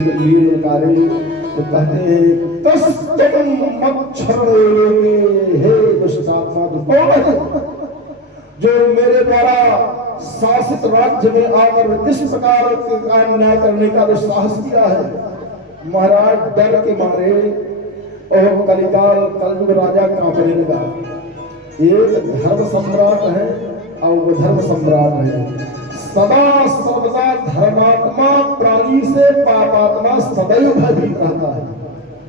लीलकारी तो कहते हैं कस्तम मच्छर हे दुष्टात्मा तो कौन है जो मेरे द्वारा शासित राज्य में आकर इस प्रकार का अन्याय करने का दुस्साहस किया है। महाराज डर के मारे और कलिकाल कलयुग राजा कांपने लगा। एक धर्म सम्राट है और वो धर्म सम्राट है। सदा सर्वदा धर्मात्मा प्राणी से पापात्मा सदैव भयभीत रहता है।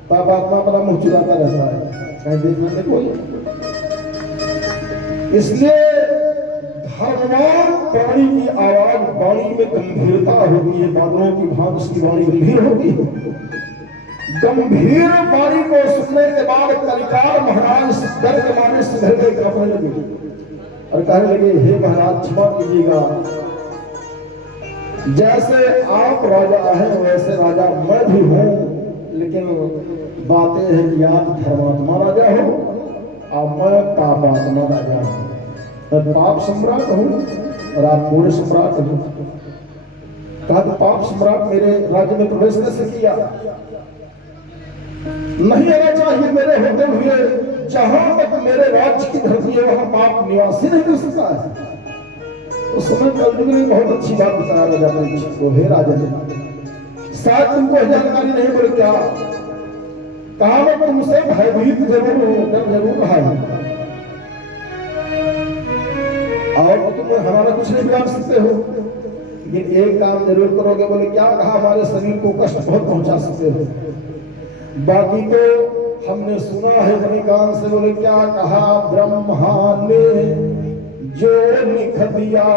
पापात्मा अपना मुंह चुराता रहता है, कहीं देखना नहीं कोई। इसलिए धर्मवान प्राणी की आवाज वाणी में गंभीरता होती है। बादलों की भांति उसकी वाणी गंभीर होती है। गंभीर वाणी को सुनने के बाद कलिकाल महाराज डर के मारे सुधर गए, कांपने लगे और कहने लगे हे महाराज क्षमा कीजिएगा, जैसे आप राजा हैं वैसे राजा मैं भी हूं, लेकिन बातें हैं कि आप धर्मात्मा राजा हो और मैं पापात्मा राजा हूं। मैं पाप सम्राट हूं और आप पूरे सम्राट हो। कहा तो पाप सम्राट मेरे राज्य में प्रवेश कैसे किया? नहीं आना चाहिए। मेरे होते हुए जहां तक मेरे राज्य की धरती है वहां पाप निवासी नहीं कर सकता है। उस समय कलयुग ने बहुत अच्छी बात बताया राजा परीक्षित को। हे राजन, शायद तुमको जानकारी नहीं, बोले क्या? कहा मैं तुमसे भयभीत जरूर हूं, डर जरूर रहा हूं, और तुम हमारा कुछ नहीं बिगाड़ सकते हो, लेकिन एक काम जरूर करोगे। बोले क्या? कहा हमारे शरीर को कष्ट बहुत पहुंचा सकते हो, बाकी तो हमने सुना है अपने कान से। बोले क्या? कहा ब्रह्मा ने जो लिख दिया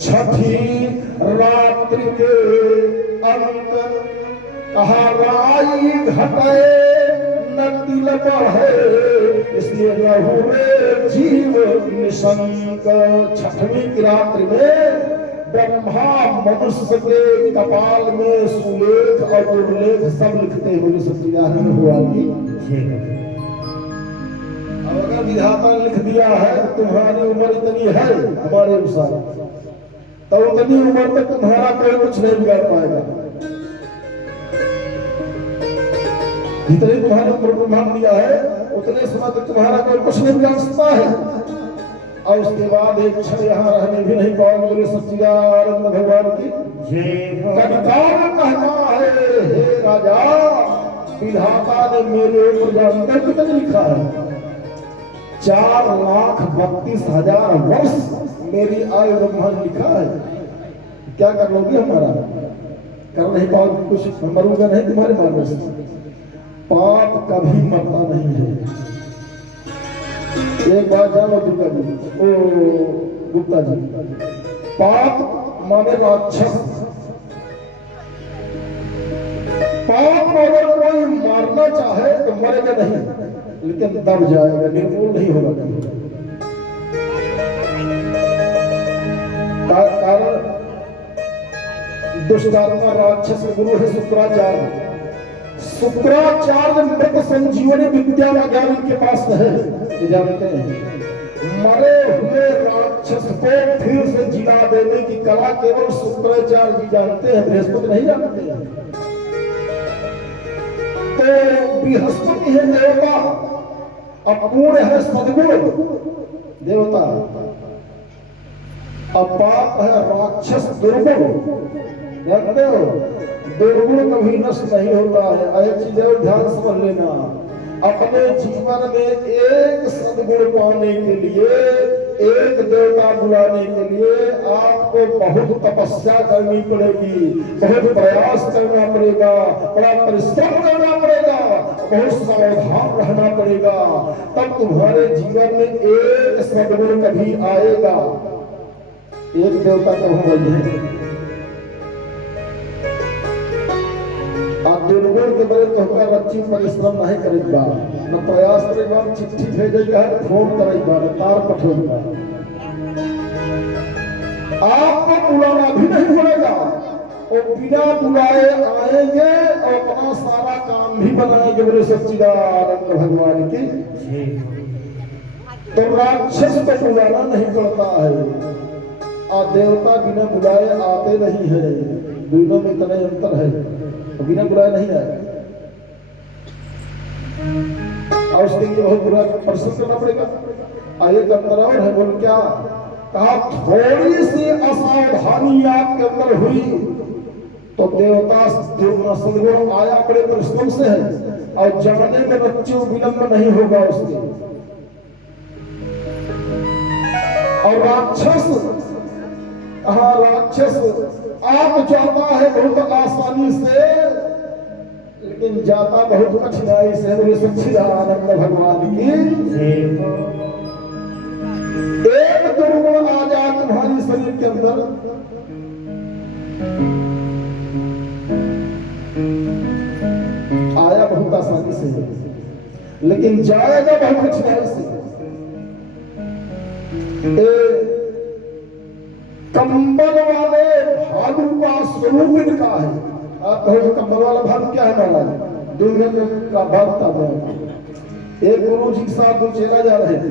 छठी रात्रि के अंक, कहा राई घटे न तिल बढ़े, इसलिए रहुए जीव निशंक। छठवीं की रात्रि में ब्रह्मा मनुष्य के कपाल में सुलेख और दुर्लेख सब लिखते हुए सच्चिदानंद हुआ कि अगर विधाता ने लिख दिया है तुम्हारी उम्र इतनी है हमारे अनुसार, तो उतनी उम्र तक तुम्हारा कोई कुछ नहीं बिगाड़ पाएगा। जितनी तुम्हारी उम्र ब्रह्मांड दिया है उतने समय तक तुम्हारा कोई कुछ नहीं बिगाड़ सकता है। और उसके बाद एक क्षण यहाँ रहने भी नहीं पाओगे। बोले सच्चिदानंद भगवान की कलिकाल कहता है हे राजा, विधाता ने मेरे ऊपर जानकर कितने लिखा है? 4,32,000 वर्ष मेरी आयु ब्रह्मांड लिखा है। क्या कर लोगे? हमारा कर नहीं पाओगे कुछ। मरूंगा नहीं तुम्हारे मारने से। पाप कभी मरता नहीं है। एक बात जानो दुर्गा जी, ओ गुप्ता जी, पाप माने राक्षस। पाप अगर कोई मारना चाहे तो मरेगा नहीं, लेकिन दब जाएगा, निर्मूल नहीं होगा। कारण दुष्टात्मा राक्षस गुरु है शुक्राचार्य। शुक्राचार्य मृत संजीवनी विद्या का ज्ञान इनके पास है, ये जानते हैं। मरे हुए राक्षस को फिर से जिला देने की कला केवल शुक्राचार्य जी जानते हैं, बृहस्पति नहीं जानते हैं। तो बृहस्पति है देवता, अपूर्ण है सद्गुण देवता, अपाप है राक्षस दुर्गुण। जानते हो दुर्गुण कभी नष्ट नहीं होता है। एक चीज और ध्यान समझ लेना, अपने जीवन में एक सद्गुण पाने के लिए, एक देवता बुलाने के लिए आपको बहुत तपस्या करनी पड़ेगी, बहुत प्रयास करना पड़ेगा, बड़ा परिश्रम करना पड़ेगा, बहुत सावधान रहना पड़ेगा, तब तुम्हारे जीवन में एक सद्गुण कभी आएगा। एक देवता को हम बोलते दुर्गुण के बड़े तोहका रच्ची परिश्रम नहीं करेगा, न प्रयास करेगा, चिट्ठी भेजेगा, फोन करेगा, न तार पठेगा। आपको बुलाना भी नहीं पड़ेगा, और बिना बुलाए आएंगे और अपना सारा काम भी बनाएंगे। बोले सच्चिदानंद भगवान की। तो राक्षस को बुलाना नहीं पड़ता है, और देवता बिना बुलाए आते नहीं है। दोनों में इतना अंतर है तो बिना बुराए नहीं आएगा। और उसके लिए बहुत बुरा परिश्रम करना पड़ेगा। आगे का अंतर और है, बोल क्या कहा, थोड़ी सी असावधानी आपके अंदर हुई तो देवता सदगुण आया बड़े परिश्रम से है, और जाने में बच्चे विलंब नहीं होगा उसके। और राक्षस, हाँ राक्षस आप जाता है बहुत आसानी से, लेकिन जाता बहुत कठिनाई से। बोले सच्चिदानंद भगवान की। एक दुर्गुण आ जाए तुम्हारी शरीर के अंदर, आया बहुत आसानी से, लेकिन जाएगा बहुत कठिनाई से। कंबल वाले भालू का स्वरूप इनका है। आप कहो कंबल वाला भालू क्या है महाराज? दुर्गन का भक्त था। एक गुरु जी के साथ दो चेला जा रहे थे,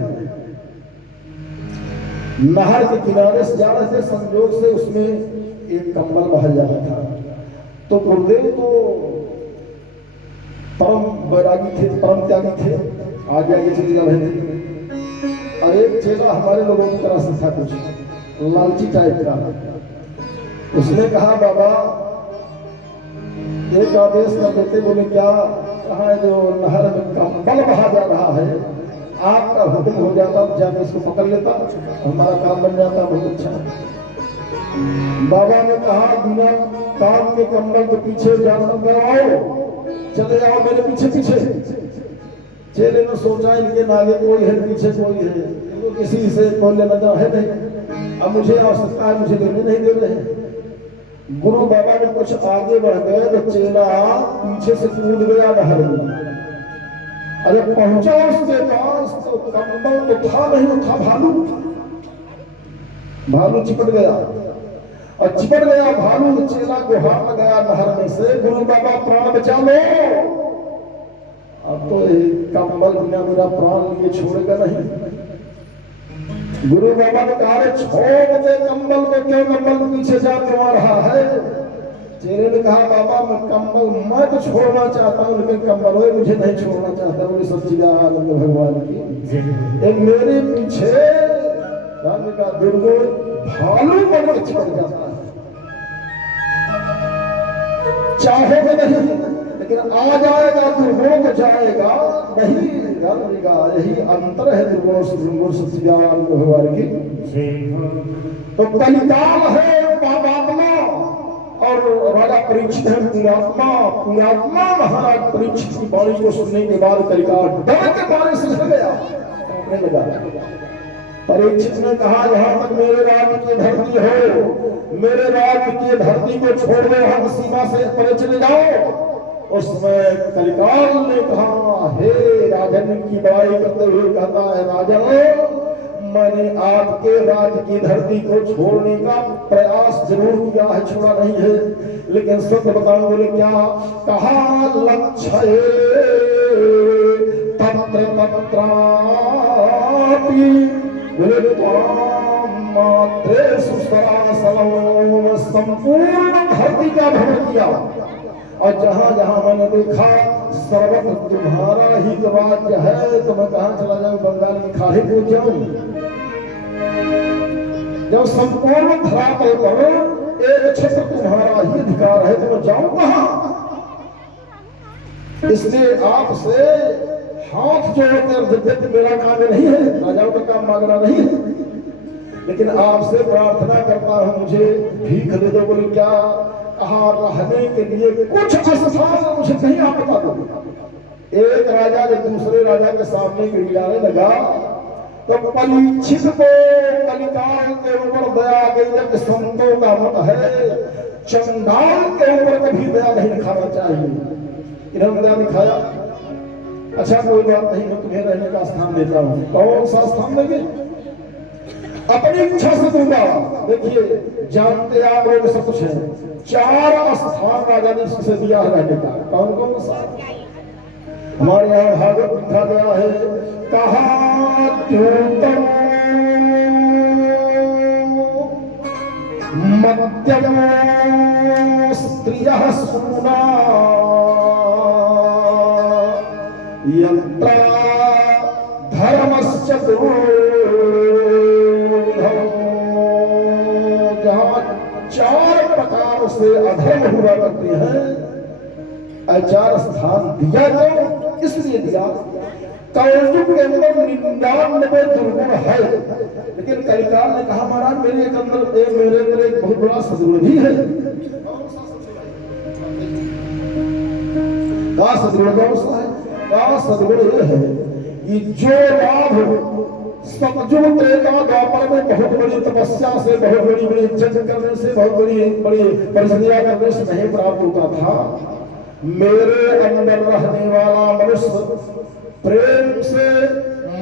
नहर के किनारे से जा रहे थे, संजोग से उसमें एक कंबल बह जा रहा था। तो गुरुदेव तो परम वैरागी थे, परम त्यागी थे, आगे आगे चले जा रहे थे। और एक चेला हमारे लोगों की तरह से था, कुछ लालची टाइप का। उसने कहा बाबा एक आदेश कर देते। बोले क्या? कहा जो नहर में कंबल बहा जा रहा है, आपका हुक्म हो जाता तो जाके इसको पकड़ लेता, हमारा काम बन जाता। बहुत अच्छा। बाबा ने कहा बिना काम के कंबल के पीछे जाना कराओ, चले जाओ मेरे पीछे पीछे। चेले ने सोचा इनके आगे कोई है, पीछे कोई है, वो किसी से कोई लेना देना है नहीं, अब मुझे आवश्यकता है, मुझे लेने नहीं दे रहे हैं। गुरु बाबा ने कुछ आगे बढ़ गए तो चेला पीछे से कूद गया नहर में। अरे पहुंचा उसके पास तो कंबल तो था नहीं, था भालू। भालू चिपट गया, और चिपट गया भालू। चेला को हाथ लगाया नहर में से, गुरु बाबा प्राण बचा लो। अब तो कंबल बिना मेरा प्राण लिए छोड़ेगा नहीं। गुरु बाबा ने कहा छोड़ दे कंबल को, क्यों कंबल के पीछे जा क्यों आ रहा है? चेले ने कहा बाबा मैं कंबल मैं तो छोड़ना चाहता हूँ, लेकिन कंबल वो मुझे नहीं छोड़ना चाहता। बोले सच्चिदानंद भगवान की। मेरे पीछे राम का दुर्गुण भालू बन चिपट जाता है, चाहेगा नहीं, लेकिन आ जाएगा दुर्गुण को जाएगा नहीं। यही अंतर है दुर्गुण से दुर्गुण सच्चिदानंद भगवान की। तो कलिकाल है पापात्मा और राजा परीक्षित है पुण्यात्मा। पुण्यात्मा महाराज परीक्षित की वाणी को सुनने के बाद कलिकाल डर के मारे से हिल गया, कांपने लगा। परीक्षित ने कहा जहां तक मेरे राज्य की धरती हो, मेरे राज्य की धरती को छोड़ दो, हम सीमा से परे चले जाओ। उस समय कलिकाल ने कहा हे राजन की बड़ाई करते हुए कहता है, राजन मैंने आपके राज्य की धरती को छोड़ने का प्रयास जरूर किया है, छोड़ा नहीं है, लेकिन सत्य बताऊं। बोले क्या? कहा लक्ष्य तत्र तत्रापि मात्रे सुसरासनम, संपूर्ण धरती का भ्रमण किया, और जहां जहां मैंने देखा सर्वत्र तुम्हारा ही राज्य है, तो मैं कहां चला जाऊं? बंगाल की खाड़ी पहुंच जाऊं? जब संपूर्ण धरातल पर एक क्षेत्र तुम्हारा ही अधिकार है, तो मैं जाऊं कहां? इसलिए आपसे हाथ जोड़कर, मेरा काम नहीं है, राजाओं का काम मांगना नहीं है, लेकिन आपसे प्रार्थना करता हूं मुझे भीख दे दो। बोले क्या? कहा रहने के लिए कुछ स्थान मुझे कहीं आप बता दो। एक राजा जब दूसरे राजा के सामने गिड़गिड़ाने लगा तो परीक्षित को कलिकाल के ऊपर दया गई। जब संतों का मत है चंडाल के ऊपर कभी दया नहीं दिखाना चाहिए, इन्होंने दया दिखाया। अच्छा कोई बात नहीं, मैं तुम्हें रहने का स्थान देता हूँ। कौन सा स्थान देंगे? अपनी इच्छा से दूंगा। देखिए जानते आप लोग सब कुछ है, 4 स्थान राजा ने इससे दिया रहने का। कौन कौन सा? हमारे यहाँ भागवत लिखा गया है, कहा द्योतम मध्यम स्त्रियः सूना यत्र धर्मस्य जहाँ 4 प्रकार से अधर्म हुआ करते हैं, 4 स्थान दिया जाओ, इसलिए दिया। कलयुग के अंदर 99 दुर्गुण है, लेकिन कलिकाल ने कहा महाराज मेरे अंदर एक बहुत बड़ा सद्गुण भी है। कहा सद्गुण कौन सा है? कहा सद्गुण ये है कि जो लाभ सतयुग त्रेता द्वापर में बहुत बड़ी तपस्या से, बहुत बड़ी यज्ञ करने से, बहुत बड़ी परिश्रम करने से नहीं प्राप्त होता था, मेरे अंदर रहने वाला मनुष्य प्रेम से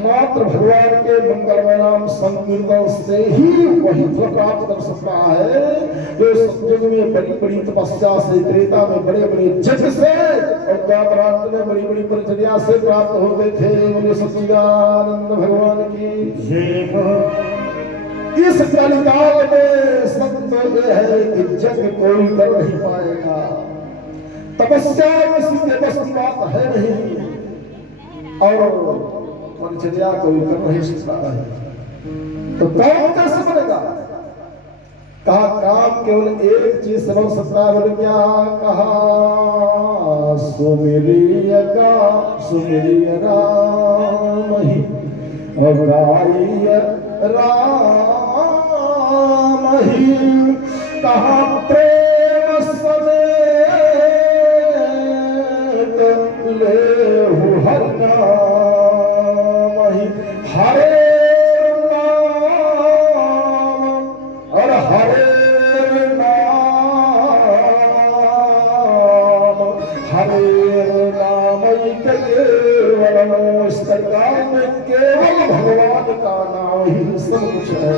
मात्र भगवान के मंगलमय नाम संकीर्तन से ही वही फल प्राप्त कर सकता है जो सतयुग में बड़ी बड़ी तपस्या से, त्रेता में बड़े बड़े यज्ञ से और द्वापर में बड़ी बड़ी परिचर्या से प्राप्त होते थे। बोले सच्चिदानंद भगवान की जय। इस कलिकाल में सत्य यह है कि यज्ञ कोई कर नहीं पाएगा, तपस्या किसी के बस की बात है नहीं, और परिचर्या कोई कर नहीं सकता है, तो काम कैसे बनेगा? कहा काम केवल एक चीज से बन सकता है। बोले क्या? कहा सुमिरिय राम ही राम ही, कहा प्रेम समेत लेहु हरि नाम ही, हरे नाम और हरे नाम केवल इस सरकार में केवल भगवान का नाम ही सब कुछ है।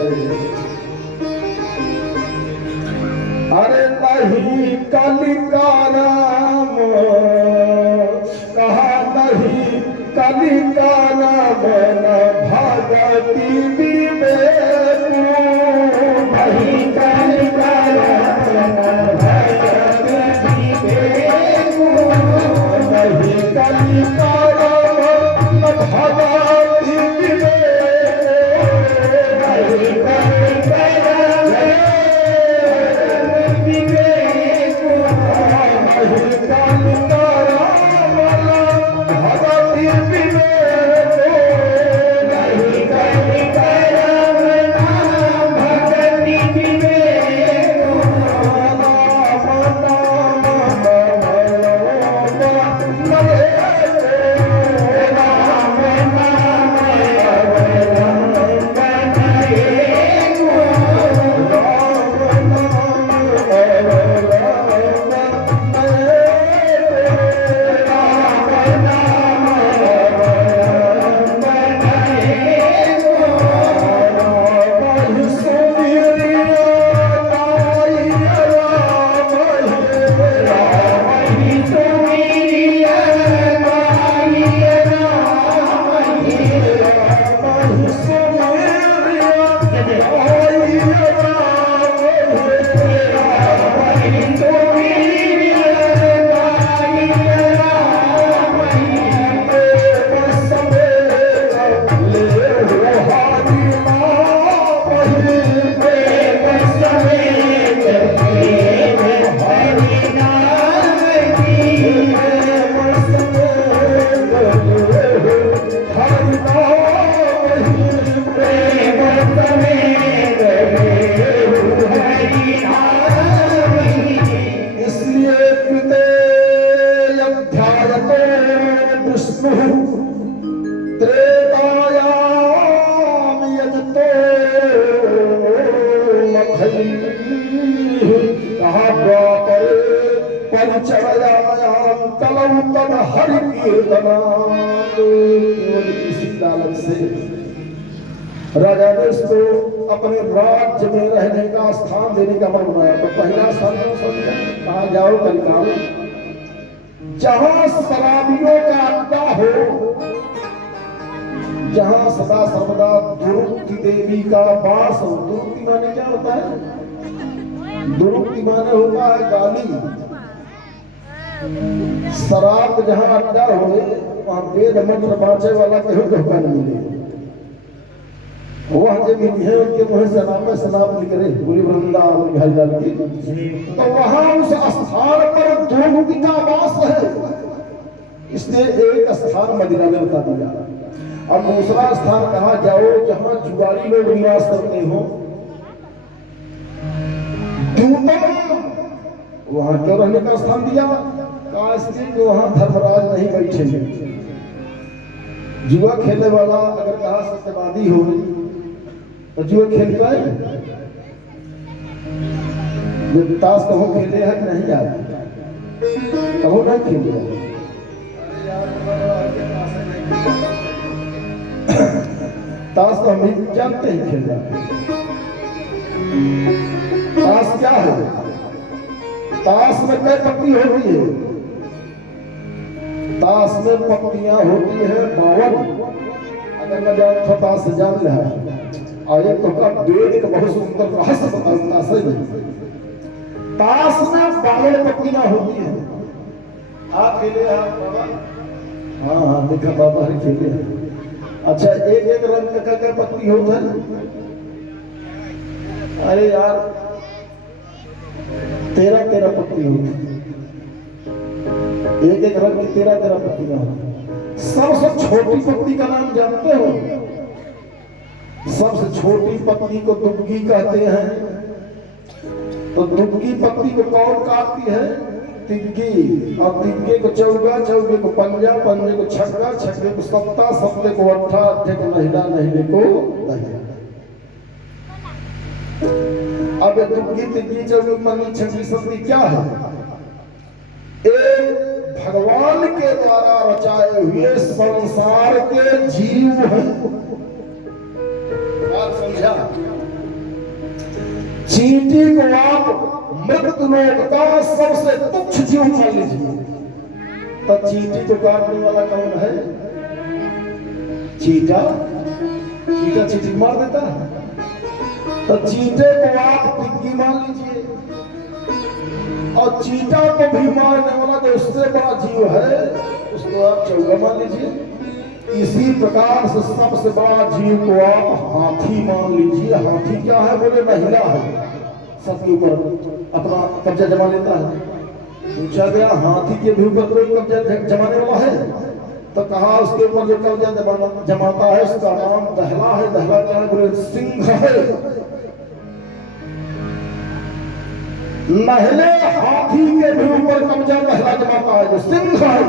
अरे नहीं कालिका नाम, कहा नहीं कालिका नाम न भगति विवेक, नहीं कालिका नाम भगति विवेक, नहीं कालिका नाम भगति विवेक, नहीं कालिका राजा ने इसको अपने राज्य में रहने का स्थान देने का मन बनाया। तो पहला स्थान कहा जाओ कलिकाल, जहां शराबियों का अड्डा हो, जहां सदा सर्वदा दुरुक्ति देवी का वास हो। दुरुक्ति माने क्या होता है? दुरुक्ति माने होता है गाली। शराब जहां अड्डा हो वहां वेद मंत्र बाँचे वाला केहू धोखा नहीं मिले। वह जब है उनके मुँह से सलाम सलाम निकले बोली वृंदावन भाई लाल की, तो वहां उस स्थान पर दुरुक्ति का वास है, इसलिए एक स्थान मदीना ने बता दिया। और दूसरा स्थान कहा जाओ जहां जुगाड़ी लोग निवास करते हो, वहां क्यों रहने का स्थान दिया? इसलिए वहां धर्मराज नहीं बैठेंगे। जुआ खेलने वाला अगर कहा सत्यवादी हो तो जुआ खेल पाए? जब ताश कहो खेले है कि नहीं यार, कहो नहीं खेले ताश तो हम भी जानते हैं खेलना। ताश क्या है? ताश में कई पत्ती होती है? ताश में पत्तियां होती है 52। अगर मैं जान ताश से जान रहा और एक तो का वेद का बहुत सुंदर रहस्य बताता सही। ताश में 52 पत्तियां होती है। आप खेले आप बाबा? हाँ हाँ देखा बाबा हर खेले। अच्छा एक एक रंग का क्या पत्ती होता है? अरे यार 13 पत्ती होती है। एक एक रंग की 13 पत्तियां होती। सबसे छोटी पत्ती का नाम जानते हो? सबसे छोटी पत्ती को दुग्गी कहते हैं। तो दुग्गी पत्ती को कौन काटती है? तिग्गी। और तिग्गे को चौगा, चौगे को पंजा, पंजे को छक्का, छक्के को सत्ता, सत्ते को अट्ठा, अट्ठे को नहिला, नहिले को दहिया। अब दुग्गी तिग्गी चौगी पंजी छक्की सत्ती क्या है? एक भगवान के द्वारा रचाए हुए संसार के जीव हैं। आप समझा? चींटी को आप मृत लोक का सबसे तुच्छ जीव मान लीजिए, तो चींटी को काटने वाला कौन है? चीटा। चीटा चींटी मार देता है। तो चीटे को आप तिग्गी मान लीजिए, और चीटा को भी मारने वाला जो उससे बड़ा जीव है उसको आप चौगा मान लीजिए। इसी प्रकार से सबसे बड़ा जीव को आप हाथी मान लीजिए। हाथी क्या है? बोले महिला है, सबके ऊपर अपना कब्जा जमा लेता है। पूछा गया हाथी के भी ऊपर कोई कब्जा जमाने वाला है? तो कहा उसके ऊपर जो कब्जा जमाता है उसका नाम दहला है। दहला क्या है? बोले सिंह है। नहले हाथी के भी ऊपर कब्जा दहला जमाता है जो सिंह है।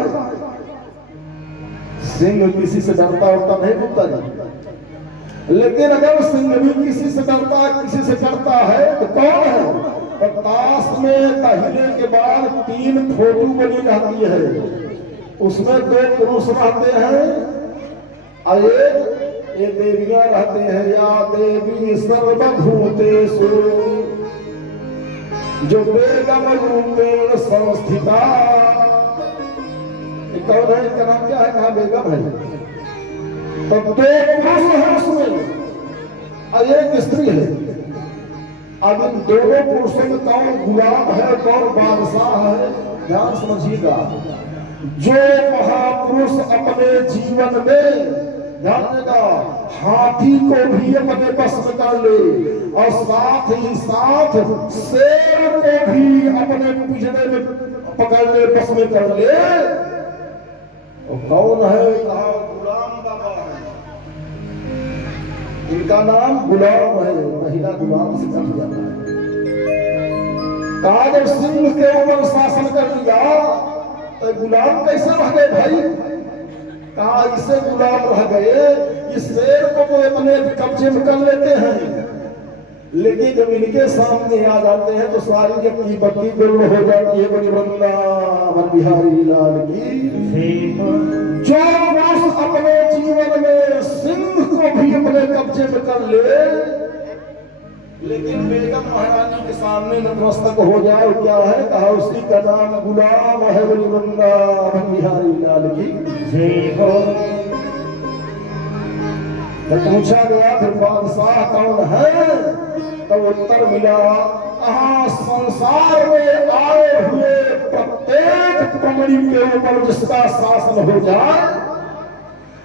सिंह किसी से डरता होता नहीं बोलता जी, लेकिन अगर सिंह भी किसी से डरता किसी से करता है तो कौन है? और ताश में दहले के बाद 3 फोटो बनी रहती है, उसमें 2 पुरुष रहते हैं और ये देवियां रहते हैं। या देवी सर्वभूतेषु जो बेगम रूपेण संस्थिता। कौन है? इसका नाम क्या है? कहा बेगम है। तो 2 पुरुष है उसमें और एक स्त्री है। अब इन दोनों पुरुषों में कौन गुलाम है कौन बादशाह है? ध्यान समझिएगा। जो महापुरुष अपने जीवन में ध्यान देगा हाथी को भी अपने बस में कर ले और साथ ही साथ शेर को भी अपने पिंजरे में पकड़ ले, बस में कर ले, तो कौन है? कहा गुलाम बाबा है। इनका नाम गुलाम है। महिला गुलाम से कट जाता है। कहा जब सिंह के ऊपर शासन कर लिया तो गुलाम कैसे रह गए भाई? कहा इसे गुलाम रह गए, इस शेर को तो अपने कब्जे में कर लेते हैं, लेकिन जब इनके सामने आ जाते हैं तो सारी की बत्ती गुल हो जाती है। बड़ी वृंदावन बिहारी लाल की। जो पुरुष अपने जीवन में सिंह को भी अपने कब्जे में कर ले, लेकिन बेगम महारानी के सामने नतमस्तक हो जाए, क्या है? कहा उसी का नाम गुलाम है। बड़ी वृंदावन बिहारी लाल की। तो पूछा गया फिर बादशाह कौन है? तो उत्तर मिला कहाँ संसार में आए हुए प्रत्येक कमरी के ऊपर जिसका शासन हो जाए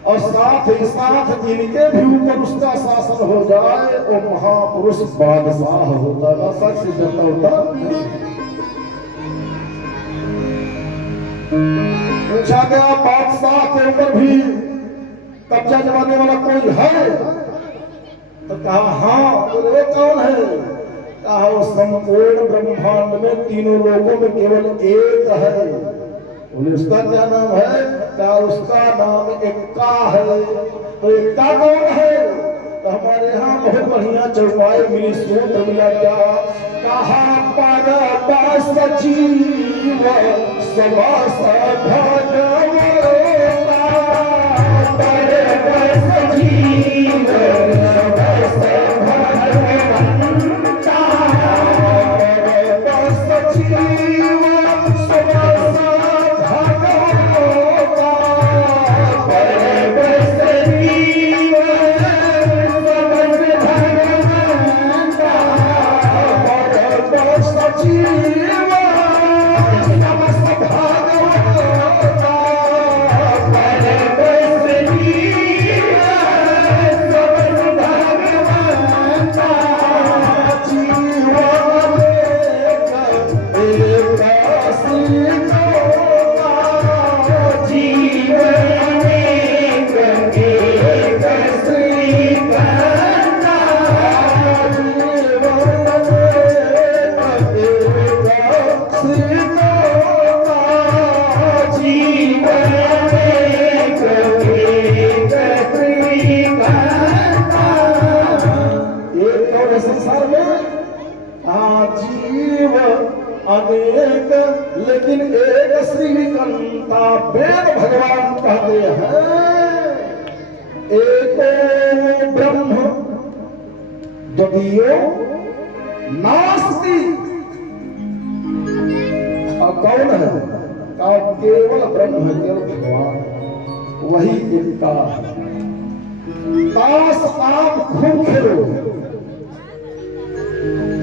और साथ ही साथ इनके भी ऊपर उसका शासन हो जाए वो महापुरुष बादशाह होता है। सच से जता होता पूछा गया बादशाह के ऊपर भी कब्जा जमाने वाला कोई है? तो कहा हाँ। बोले वो कौन है? कहा वो संपूर्ण ब्रह्मांड में तीनों लोगों में केवल एक है। बोले उसका क्या नाम है? कहा उसका नाम एक्का है। तो एक्का कौन है? तो हमारे यहाँ बहुत बढ़िया चौपाई मिली, सूत्र मिला क्या? कहा पर सजीव समस्त भगवान अनेक लेकिन एक श्रीकंता। वेद भगवान कहते हैं एको ब्रह्म द्वितीयो नास्ति। और कौन है? केवल ब्रह्म है, केवल भगवान, वही एक का है। ताश आप खूब खेलो,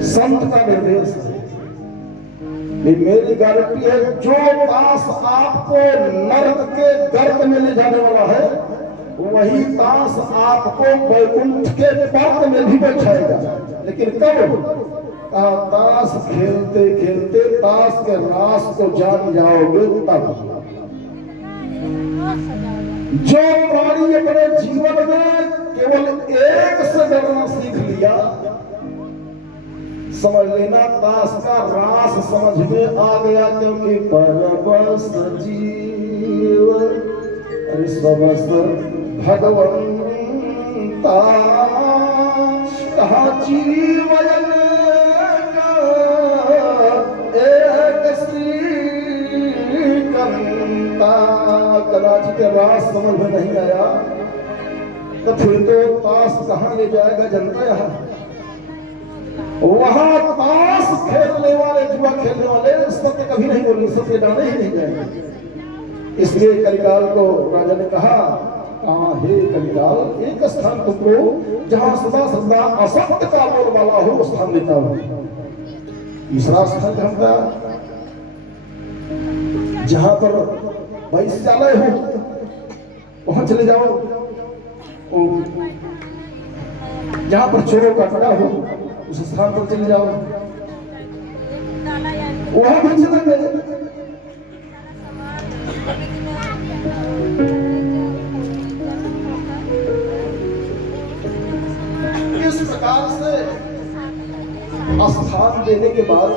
संत का निर्देश है। मेरी गारंटी है जो ताश आपको नरक के गर्त में ले जाने वाला है वही ताश आपको वैकुंठ के पात्र में भी बैठाएगा। लेकिन कब? ताश खेलते खेलते ताश के रास को जान जाओगे तब। जो प्राणी अपने जीवन में केवल एक से डरना सीख लिया, समझ लेना ताश का रास समझ में आ गया। क्योंकि परबस जीव सबस भगवंता कहा जीवन एक श्रीकंता। कदाचित रास समझ में नहीं आया तो फिर तो ताश कहाँ ले जाएगा जनता? यहाँ वहां ताश खेलने वाले, जुआ खेलने वाले सत्य कभी नहीं बोलेंगे, सत्य डाले ही नहीं जाएंगे। इसलिए कलिकाल को राजा ने कहा हे कलिकाल, एक स्थान तुमको जहां सदा सदा असत्य का बोलबाला हो स्थान देता हूं। तीसरा स्थान हमका जहां पर वैश्यालय हो वहां चले जाओ, जहां पर चोरों का कड़ा हो उस स्थान पर चले जाओ, वहां भी चलेंगे। इस प्रकार से स्थान देने के बाद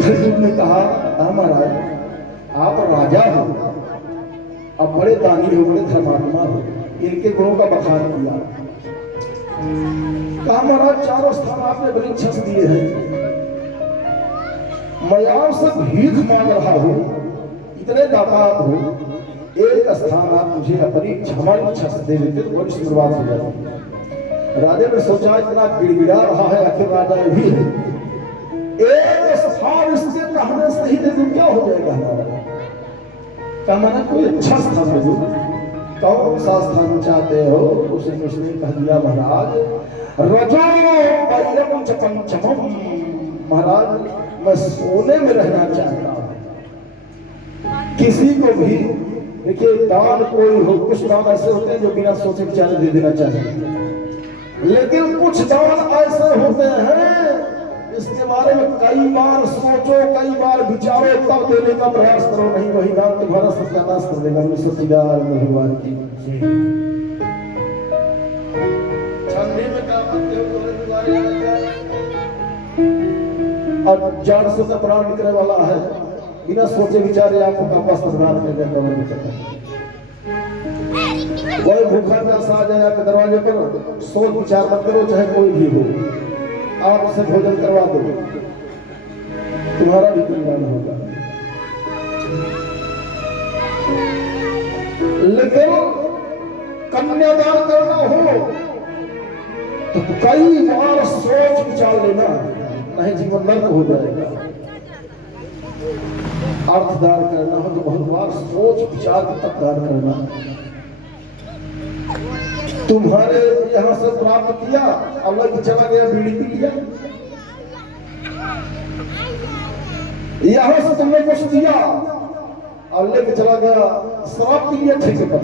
अर्जुन ने कहा महाराज आप राजा हो, अब बड़े दानी हो, बड़े धर्मात्मा हो, इनके गुणों का बखान किया। कहा महाराज चारों स्थान आपने बड़ी इच्छा से दिए हैं, मैं आपसे भीख मांग रहा हूं, इतने दातार हो, एक स्थान आप मुझे अपनी हमारी इच्छा से दे देते तो बड़ी शुरुआत हो जाती। राजा ने सोचा इतना गिड़गिड़ा रहा है, आखिर राजा भी है, एक स्थान इसके कहने से ही दे दूं क्या हो जाएगा हमारा? क्या मैंने कोई अच्छा स्थान दे दूं? कौन सा स्थान चाहते हो? उसने कह दिया महाराज रजो वैरम च पंचमम महाराज मैं सोने में रहना चाहता हूं। किसी को भी देखिए दान कोई हो, कुछ दान ऐसे होते हैं जो बिना सोचे विचारे दे देना चाहिए, लेकिन कुछ दान ऐसे होते हैं इसके बारे में कई बार सोचो, कई बार विचारो, तब देने का प्रयास करो, नहीं वही दान तुम्हारा सत्यानाश कर देगा। भगवान की ठंडी में क्या करते हो, और जड़ से तो प्राण निकलने वाला है, बिना सोचे विचारे आपको कपास प्रदान कर देता है। कोई भूखा प्यासा आ जाए आपके दरवाजे पर, सोच विचार मत करो, चाहे कोई भी हो, आप उसे भोजन करवा दो, तुम्हारा भी कल्याण होगा। लेकिन कन्यादान करना हो तो कई बार सोच विचार लेना, नहीं जीवन नर्क हो जाएगा। अर्थदान करना हो तो बहुत बार सोच विचार के तक दान करना। तुम्हारे यहां से प्राप्त किया, अल्लाह की चला गया, बीड़ी पी लिया, यहां से तुमने कुछ दिया, अल्लाह के चला गया, शराब पी लिया ठेके पर।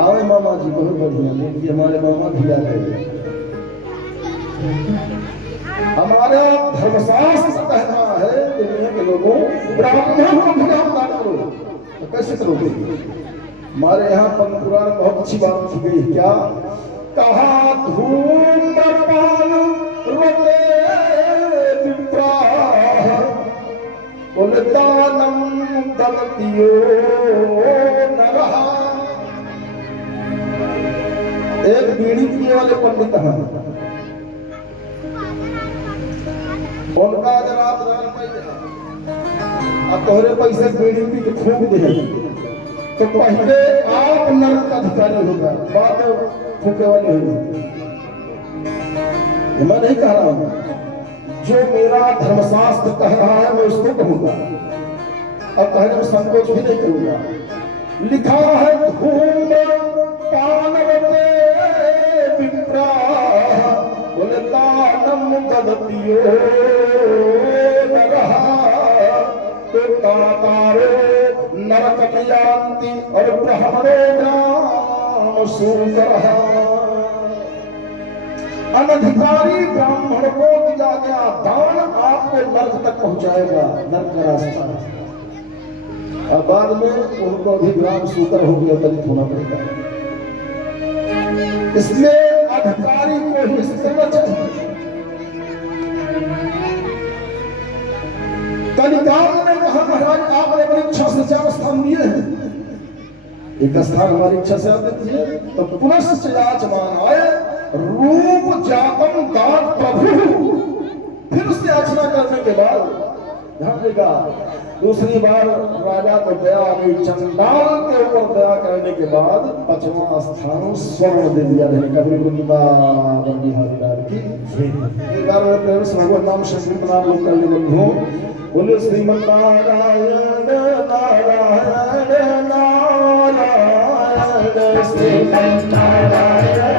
आए मामा जी बहुत बढ़िया, देखिए हमारे मामा भी आ गए। हमारा धर्मशास्त्र कहना है दुनिया के लोगों, ब्राह्मण को भी दान करो, तो कैसे करोगे? हमारे यहाँ पुराण बहुत अच्छी बात की गई, क्या कहा? धूम्रपान रोके विप्राह, बोले दानम दलतियो नरहा। एक बीड़ी पिए वाले पंडित हैं, उनका अगर आप दान अब तोहरे पैसे बीड़ी पी के फूंक दे तो पहले आप नरक का अधिकारी होगा, बाद में फूके वाले होंगे। मैं नहीं कह रहा हूं, जो मेरा धर्मशास्त्र कह रहा है मैं उसको कहूंगा, अब कहने में संकोच भी नहीं करूंगा। लिखा है धूम पानवते विप्राह, बोले दानम ददतियो नरहा, तो तातारो नरक नयान्ति और ब्राह्मणो ग्राम सूकरः। अनधिकारी ब्राह्मण को दिया गया दान आपको नरक तक पहुंचाएगा, नरक का रास्ता। और बाद में उनको भी ग्राम सूकर हो गया, दलित होना पड़ेगा। इसलिए अधिकारी को ही करना चाहिए। कलिकाल ने कहा महाराज आपने अपनी इच्छा से 4 स्थान दिए हैं, एक स्थान हमारी इच्छा से आप दीजिए, तो पुनश्च याचमान आए रूप जातम दान प्रभु। फिर उससे याचना करने के बाद ध्यान देगा, दूसरी बार राजा को दया आ गई, चंडाल के ऊपर दया करने के बाद 5वां स्थान स्वर्ण दे दिया रहेगा। वृंदावन बिहारी लाल की एक बार प्रेम से भगवान नाम संकीर्तन नाम लोग करने बंधु बोले श्रीमन नारायण नारायण नारायण श्रीमन नारायण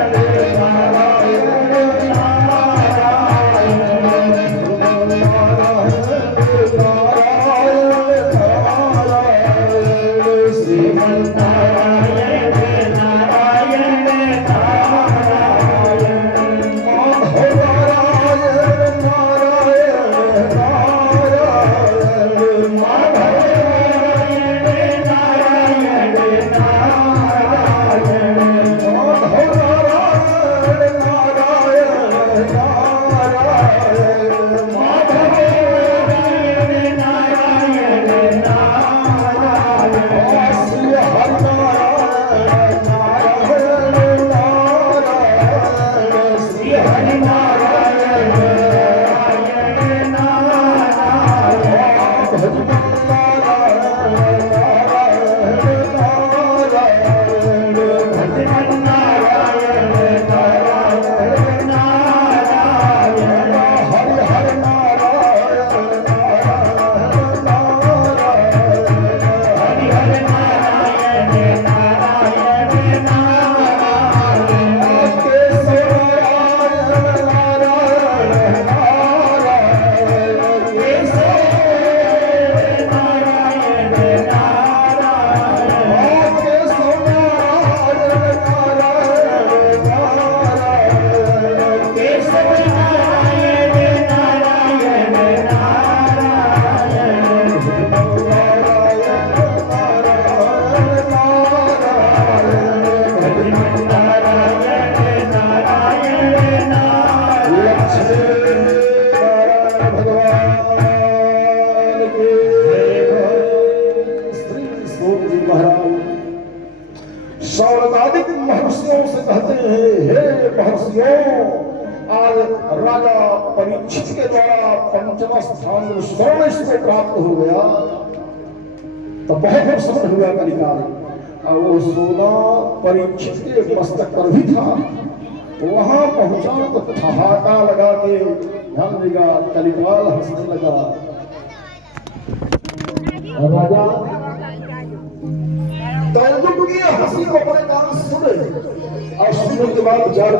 खुशियों आज राजा परीक्षित के द्वारा पंचम स्थान स्वर्ण इसको प्राप्त हो गया तो बहुत प्रसन्न हुआ कलिकाल। और वो सोना परीक्षित के मस्तक पर भी था। वहां पहुंचा तो ठहाका लगा के ध्यान देगा कलिकाल हंसने लगा। राजा तैजुब की हंसी को अपने कान सुने और सुनने के बाद विचार